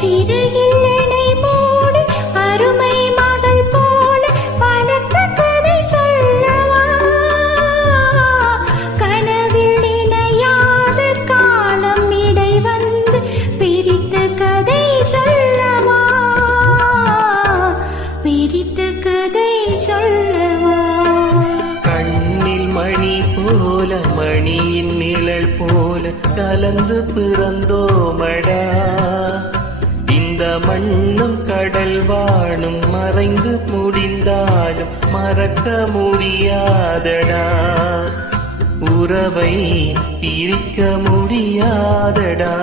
சிறையில் என்னை மூடி அருமை மகள் போல வளர்த்த கதை சொல்லவா? கனவில் நினையாத காலம் இடை வந்து பிரித்த கதை சொல்லவா? பிரித்த கதை சொல்லவா? கண்ணில் மணி போல மணியின் நிழல் போல கலந்து பிறந்தோமடா. இந்த மண்ணும் கடல் வானும் மறைந்து முடிந்தாலும் மறக்க முடியாதடா. உறவை பிரிக்க முடியாதடா.